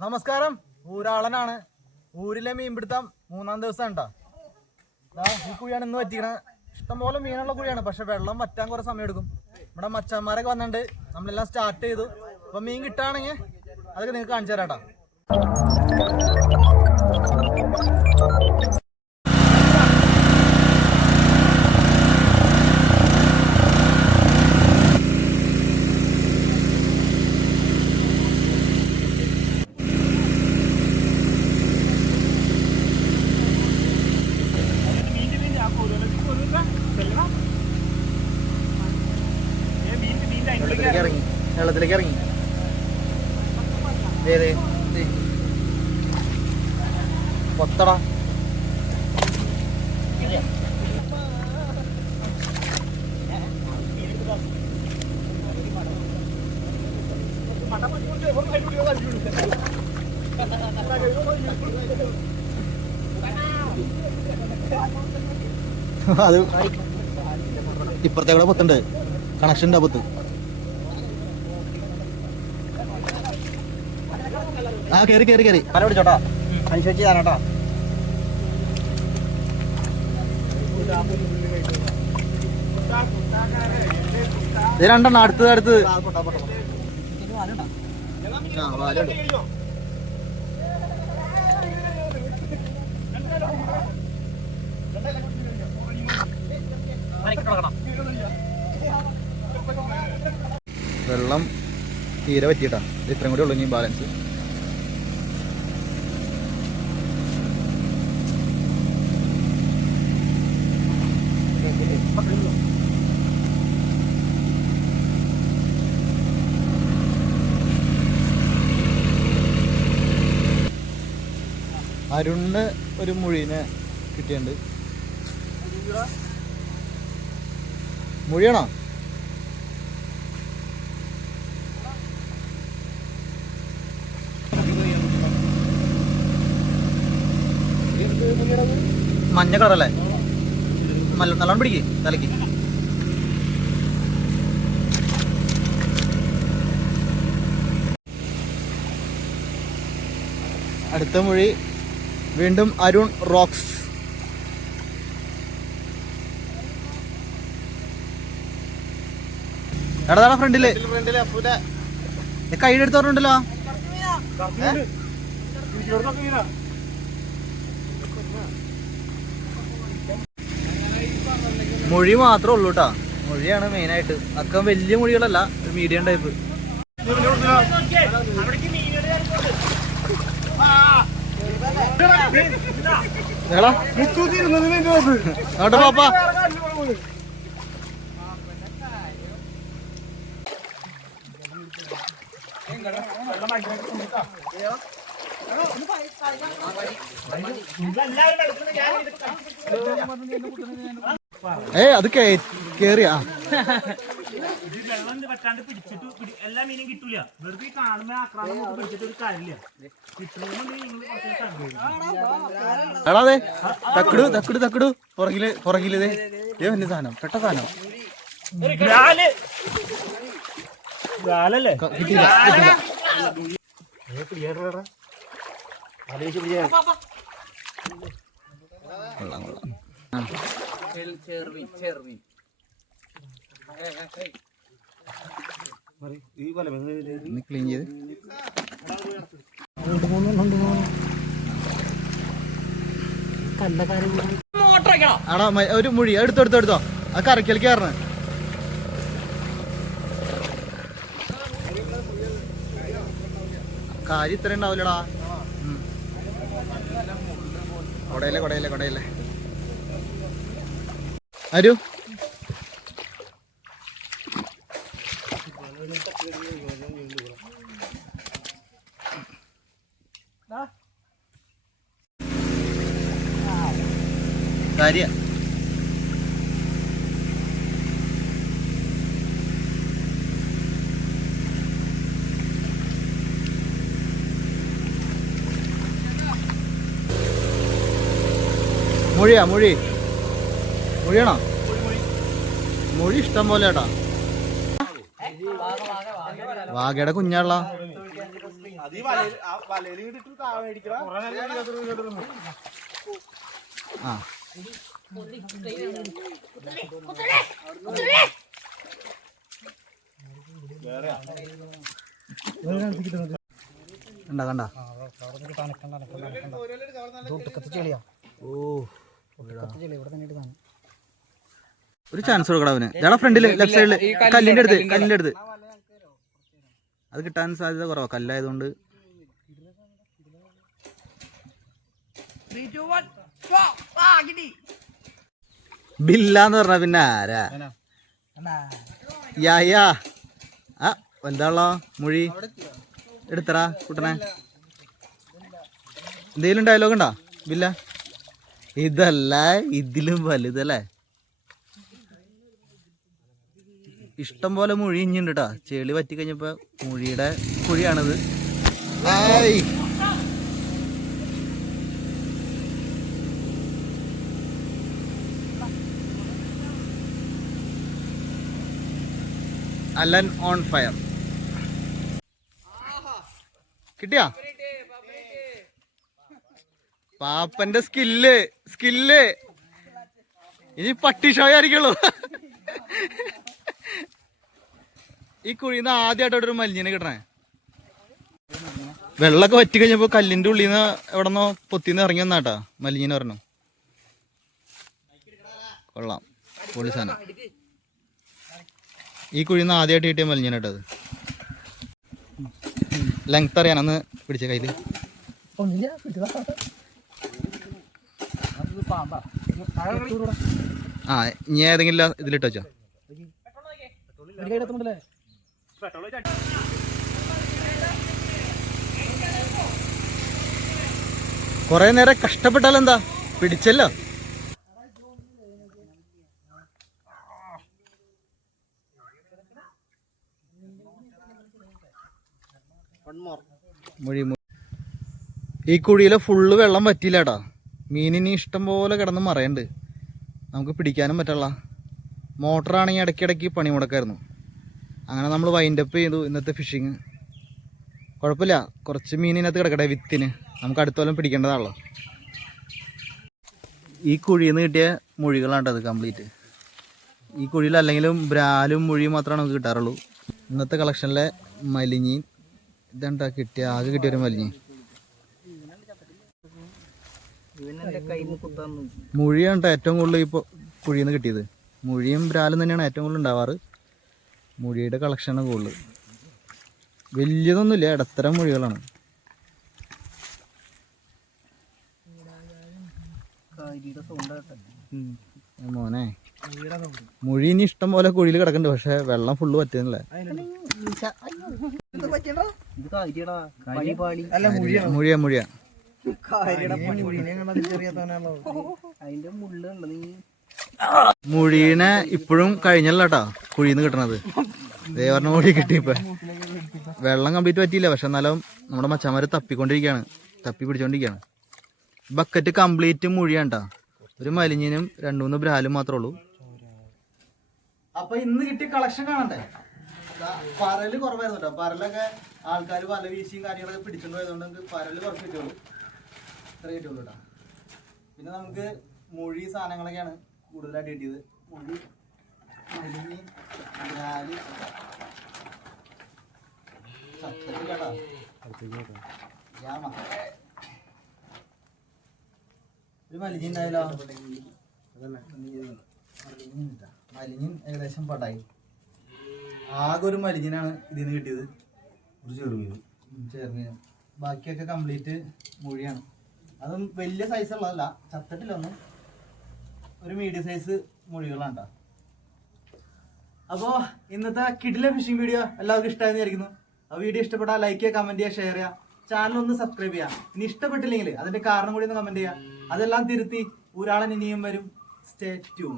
നമസ്കാരം. ഊരാളനാണ്. ഊരിലെ മീൻ പിടുത്തം മൂന്നാം ദിവസം ഉണ്ടോ? ഈ കുഴിയാണ് ഇന്ന് പറ്റിക്കണ. ഇഷ്ടംപോലെ മീനുള്ള കുഴിയാണ് പക്ഷെ വെള്ളം വറ്റാൻ കുറെ സമയം എടുക്കും നമ്മുടെ മച്ചന്മാരൊക്കെ വന്നിട്ടുണ്ട്. നമ്മളെല്ലാം സ്റ്റാർട്ട് ചെയ്തു. അപ്പൊ മീൻ കിട്ടുകയാണെങ്കിൽ അതൊക്കെ നിങ്ങൾക്ക് കാണിച്ചു തരാട്ടാ വെള്ളത്തിലേക്ക് ഇറങ്ങി വെള്ളത്തിലേക്ക് ഇറങ്ങി ഏത് കൊത്തടാ അത് ഇപ്പുറത്തെ കൂടെ പൊത്തുണ്ട്. കണക്ഷൻ ഉണ്ട് പൊത്ത്. ആ കേറി കേറി കേറി. മല പിടിച്ചോട്ടാ അനുസരിച്ച് തരാട്ടോ ഇത് രണ്ടെണ്ണം അടുത്തത് അടുത്തത്. ആ വാലുണ്ട്. വെള്ളം തീരെ പറ്റിയിട്ടാണ് ഇത്രയും കൂടി ഉള്ളു ഇനി ബാലൻസ് അരുണിന് ഒരു മുഴീനെ കിട്ടിയിട്ടുണ്ട്. മുഴിയാണോ? മഞ്ഞ കളറല്ലേ? നല്ല നല്ലോണം പിടിക്ക് തലക്ക് അടുത്ത മൊഴി വീണ്ടും അരുൺ റോക്സ്. എടാ ഫ്രണ്ടിൽ? കൈയുടെ എടുത്ത് പറഞ്ഞിട്ടുണ്ടല്ലോ. മൊഴി മാത്രമേ ഉള്ളൂ കേട്ടാ മൊഴിയാണ് മെയിൻ ആയിട്ട്. അക്കം വലിയ മൊഴികളല്ല ഒരു മീഡിയം ടൈപ്പ് അങ്ങോട്ട് പാപ്പാ. ഏ അത് കേറിയാ? വെള്ളം പറ്റാണ്ട് പിടിച്ചിട്ട് പിടി- എല്ലാ മീനും കിട്ടൂല. വെറുതെ കാണുമ്പോ ആക്രാന്തം പിടിച്ചിട്ട് ഒരു കാര്യമില്ല. അതെ. തക്കടു തക്കടു തക്കടു. പുറകിൽ പുറകിൽ ഏ വലിയ സാധനം പെട്ട സാധനം. കിട്ടിയില്ല കൊള്ളാം കൊള്ളാം El ക്ലീൻ മ- ഒരു മുഴി. എടുത്തോ എടുത്തോ എടുത്തോ. ആ കറക്കൽ കയറണ കാര്യം ഇത്ര ഉണ്ടാവില്ലടാ. കൊടയല്ലേ കൊടയല്ലേ കൊടയല്ലേ ആരു? കാര്യ. മൊഴിയാ മൊഴി. മൊഴിയാണോ? മൊഴി ഇഷ്ടം പോലെ ഏട്ടാ വാഗയുടെ കുഞ്ഞാള ആ കണ്ട കണ്ട? ചെളിയാ ചാൻസ് കൊടുക്കണം അവന്. ഫ്രണ്ടിൽ ഫ്രണ്ടിൽ ലെഫ്റ്റ് സൈഡിൽ കല്ലിന്റെ അടുത്ത് കല്ലിന്റെ അടുത്ത്. അത് കിട്ടാൻ സാധ്യത കുറവാ. കല്ലായതുകൊണ്ട്. ബില്ലാന്ന് പറഞ്ഞ പിന്നെ ആരാ? യാ യാ. ആ എന്താണല്ലോ മൊഴി. എടുത്തടാ കുട്ടനെ. എന്തെങ്കിലും ഡയലോഗ് ഉണ്ടോ? ബില്ല. ഇതല്ല ഇതിലും വലുതല്ലേ? ഇഷ്ടം പോലെ മുഴി ഇഞ്ഞുണ്ട് കേട്ടാ ചെളി പറ്റി കഴിഞ്ഞപ്പോ മുഴിയുടെ കുഴിയാണത്. ആയ്. Alan on fire. കിട്ടിയാ? പാപ്പന്റെ സ്കില്ല് സ്കില്ല്. ഇനി പട്ടി ഷോ ഈ കുഴിന്ന് ആദ്യമായിട്ട് ഒരു മലിഞ്ഞിനെ കിട്ടണേ. വെള്ളമൊക്കെ വറ്റി കഴിഞ്ഞപ്പോ കല്ലിന്റെ ഉള്ളിൽ നിന്ന് എവിടെ നിന്നോ പൊത്തിന്ന് ഇറങ്ങി വന്നാട്ടാ മലിഞ്ഞിനെ പറഞ്ഞു കൊള്ളാം പൊളി സാധനം. ഈ കുഴിന്ന് ആദ്യമായിട്ട് കിട്ടിയ മലിഞ്ഞിനെ കേട്ടത് ലെങ്ത് അറിയാനന്ന് പിടിച്ച കയ്യിൽ. ആ ഇനി ഏതെങ്കിലും ഇതിലിട്ട് എത്തുന്നുണ്ടല്ലേ കൊറേ നേരം പിടിച്ചല്ലോ. മോർ മൊഴി മൊഴി. ഈ കുഴിയിലെ ഫുള്ള് വെള്ളം പറ്റിയില്ലടാ മീനിനി ഇഷ്ടം പോലെ കിടന്ന് മറയുണ്ട് നമുക്ക് പിടിക്കാനും പറ്റല്ല മോട്ടറാണെങ്കിൽ ഇടയ്ക്കിടയ്ക്ക് പണി മുടക്കായിരുന്നു അങ്ങനെ നമ്മൾ വൈൻഡപ്പ് ചെയ്തു ഇന്നത്തെ ഫിഷിങ് കുഴപ്പമില്ല. കുറച്ച് മീനിനകത്ത് കിടക്കട്ടെ വിത്തിന്. നമുക്ക് അടുത്ത പിടിക്കേണ്ടതാണല്ലോ. ഈ കുഴിയിൽ നിന്ന് കിട്ടിയ മൊഴികളാണ് അത് കംപ്ലീറ്റ് ഈ കുഴിയിൽ അല്ലെങ്കിലും ബ്രാലും മൊഴിയും മാത്രമാണ് നമുക്ക് കിട്ടാറുള്ളൂ. ഇന്നത്തെ കളക്ഷനിലെ മലിഞ്ഞി ഇതെന്താ കിട്ടിയ ആകെ കിട്ടിയ ഒരു മലിഞ്ഞി. മുഴിയാണ് ഏറ്റവും കൂടുതൽ ഇപ്പോൾ കുഴിയിൽ നിന്ന് കിട്ടിയത്. മുഴിയും ബ്രാലും തന്നെയാണ് ഏറ്റവും കൂടുതൽ ഉണ്ടാവാറ്. മുഴിയുടെ കളക്ഷനാണ് കൂടുതൽ വലിയതൊന്നുമില്ല ഇടത്തരം മുഴികളാണ് കാരിയുടെ സൗണ്ട് കേട്ടെ? മോനെ. മുഴി ഇനി ഇഷ്ടം പോലെ കുഴിയിൽ കിടക്കുന്നുണ്ട് പക്ഷെ വെള്ളം ഫുള്ള് പറ്റുന്നില്ല മുഴിയ മുഴിയ അതിന്റെ മുള്ളുണ്ട് നീ മുഴീനെ ഇപ്പോഴും കഴിഞ്ഞല്ല കേട്ടോ കുഴിന്ന് കിട്ടണത്. ദേ പറഞ്ഞ മുടി കിട്ടി ഇപ്പൊ വെള്ളം കംപ്ലീറ്റ് പറ്റിയില്ല പക്ഷെ എന്നാലും നമ്മുടെ മച്ചന്മാര് തപ്പിക്കൊണ്ടിരിക്കുകയാണ് തപ്പി പിടിച്ചോണ്ടിരിക്കുകയാണ് ബക്കറ്റ് കംപ്ലീറ്റ് മുഴിയാണ് ട്ടോ ഒരു മലിഞ്ഞിനും രണ്ടു മൂന്ന് ബ്രാലും മാത്രമേ ഉള്ളൂ. അപ്പൊ ഇന്ന് കിട്ടിയ കളക്ഷൻ കാണണ്ടേ? പരൽ കുറവായിരുന്നു കേട്ടോ പരലൊക്കെ ആൾക്കാർ പല വീശിയും കാര്യങ്ങളൊക്കെ പിടിച്ചോണ്ട് പോയതുകൊണ്ട് നമുക്ക് പരൽ കുറച്ച് കിട്ടുള്ളൂ ഇത്ര കിട്ടുള്ളൂ കേട്ടോ പിന്നെ നമുക്ക് മൊഴി സാധനങ്ങളൊക്കെയാണ്. കൂടുതലായിട്ട് കിട്ടിയത് മുടി മുരിങ്ങി ഞാൽ യാമ. ഒരു മലിഞ്ഞി ഉണ്ടായല്ലോ. മലിനി ഏകദേശം പടായി. ആകെ ഒരു മലിഞ്ഞിനാണ് ഇതിൽ നിന്ന് കിട്ടിയത്. ഒരു ചെറുമീനും ചെറുമീനും ബാക്കിയൊക്കെ കംപ്ലീറ്റ് മൊഴിയാണ്. അതും വലിയ സൈസ് ഉള്ളതല്ല. ചത്തട്ടില്ല ഒന്നും. ഒരു മീഡിയം സൈസ് മുഴികളാണ്. അപ്പോൾ ഇന്നത്തെ കിഡിലെ ഫിഷിംഗ് വീഡിയോ എല്ലാവർക്കും ഇഷ്ടമായെന്ന് വിചാരിക്കുന്നു. ആ വീഡിയോ ഇഷ്ടപ്പെട്ടാൽ ലൈക്ക് ചെയ്യുക കമന്റ് ചെയ്യുക ഷെയർ ചെയ്യുക. ചാനൽ ഒന്ന് സബ്സ്ക്രൈബ് ചെയ്യുക. ഇനി ഇഷ്ടപ്പെട്ടില്ലെങ്കിൽ അതിന്റെ കാരണം കൂടി ഒന്ന് കമന്റ് ചെയ്യുക. അതെല്ലാം തിരുത്തി ഒരാളെ ഇനിയും വരും. Stay tune